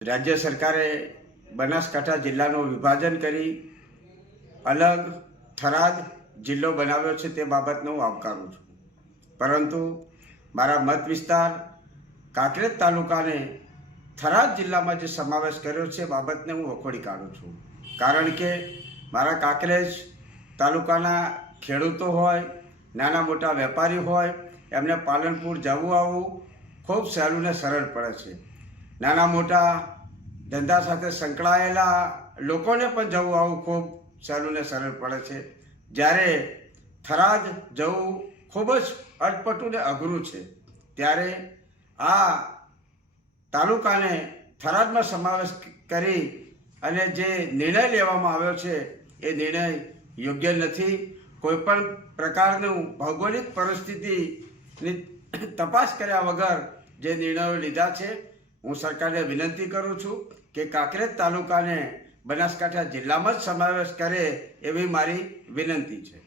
રાજ્ય સરકારે બનાસકાંઠા જિલ્લાનું વિભાજન કરી અલગ થરાદ જિલ્લો બનાવ્યો છે તે બાબતને હું આવકારું છું, પરંતુ મારા મત વિસ્તાર કાંકરેજ તાલુકાને થરાદ જિલ્લામાં જે સમાવેશ કર્યો છે બાબતને હું વખોડી કાઢું છું. કારણ કે મારા કાંકરેજ તાલુકાના ખેડૂતો હોય, નાના મોટા વેપારી હોય, એમને પાલનપુર જવું આવવું ખૂબ સહેલું ને સરળ પડે છે. નાના મોટા ધંધા સાથે સંકળાયેલા લોકોને પણ જવું આવવું ખૂબ સહેલું ને સરળ પડે છે. જ્યારે થરાદ જવું ખૂબ જ અટપટું ને અઘરું છે, ત્યારે આ તાલુકાને થરાદમાં સમાવેશ કરી અને જે નિર્ણય લેવામાં આવ્યો છે એ નિર્ણય યોગ્ય નથી. કોઈપણ પ્રકારનું ભૌગોલિક પરિસ્થિતિની તપાસ કર્યા વગર જે નિર્ણયો લીધા છે, હું સરકારને વિનંતી કરું છું કે કાંકરેજ તાલુકાને બનાસકાંઠા જિલ્લામાં જ સમાવેશ કરે એવી મારી વિનંતી છે.